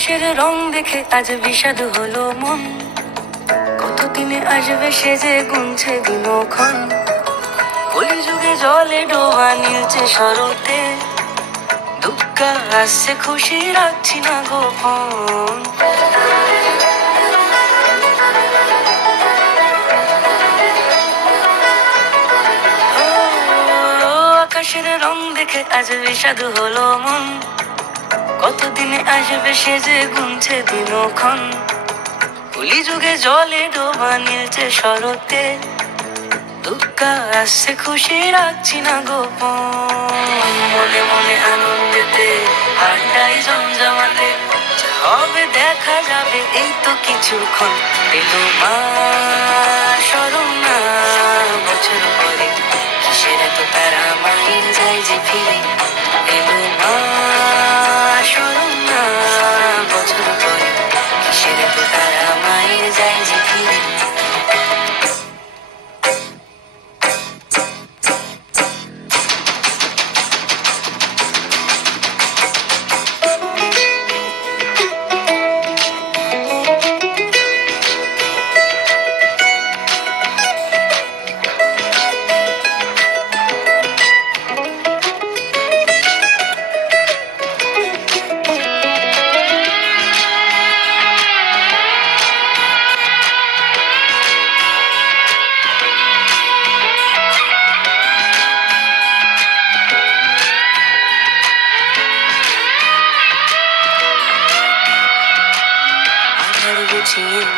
আকাশের রং দেখে আজ বিষাদ হলো মন, কতদিনে আসবে সে যে গুনছে দিনক্ষণ। কলিযুগে জলে ডোবা নীলচে শরতে, দুঃখ আসছে খুশি রাখছি না গোপন। আকাশের রং দেখে আজ বিষাদ হলো মন, কতদিনে আসবে সে যে গুনছে দিনক্ষণ। কলিযুগে জলে ডোবা নীলচে শরতে, দুঃখ আসছে খুশি রাখছি না গোপন। মনে মনে আনন্দেতে হাতটাই জমজমাতে, যা হবে দেখা যাবে এই তো কিছুক্ষণ। এলো মা শরণ না বছর পরে, কিসের এত তারা মায়ের যায় যে ফিরে। এলো মা শরণ না বছর পরে, কিসের এত তারা মায়ের যায় যে ফিরে।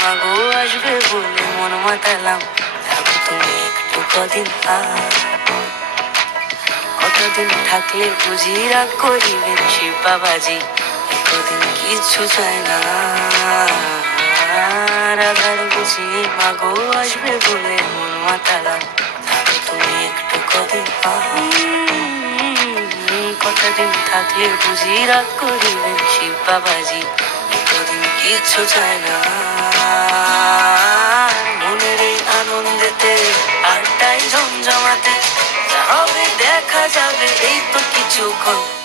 মাগো আসবে বলে মন মাতালাম, থাকো তুমি একটু কদিন। কতদিন থাকলে বুঝি রাগ করিবেন শিব বাবাজি, কদিন কিছু চাই না। রাধার বুঝি মাগো আসবে বলে মন মাতালাম, থাকো তুমি একটু কদিন। কতদিন থাকলে বুঝি রাগ করিবেন শিব বাবাজি, কদিন কিছু চাই না। মনের এই আনন্দেতে আড্ডায় জমজমাতে, যা হবে দেখা যাবে এই তো কিছুক্ষণ।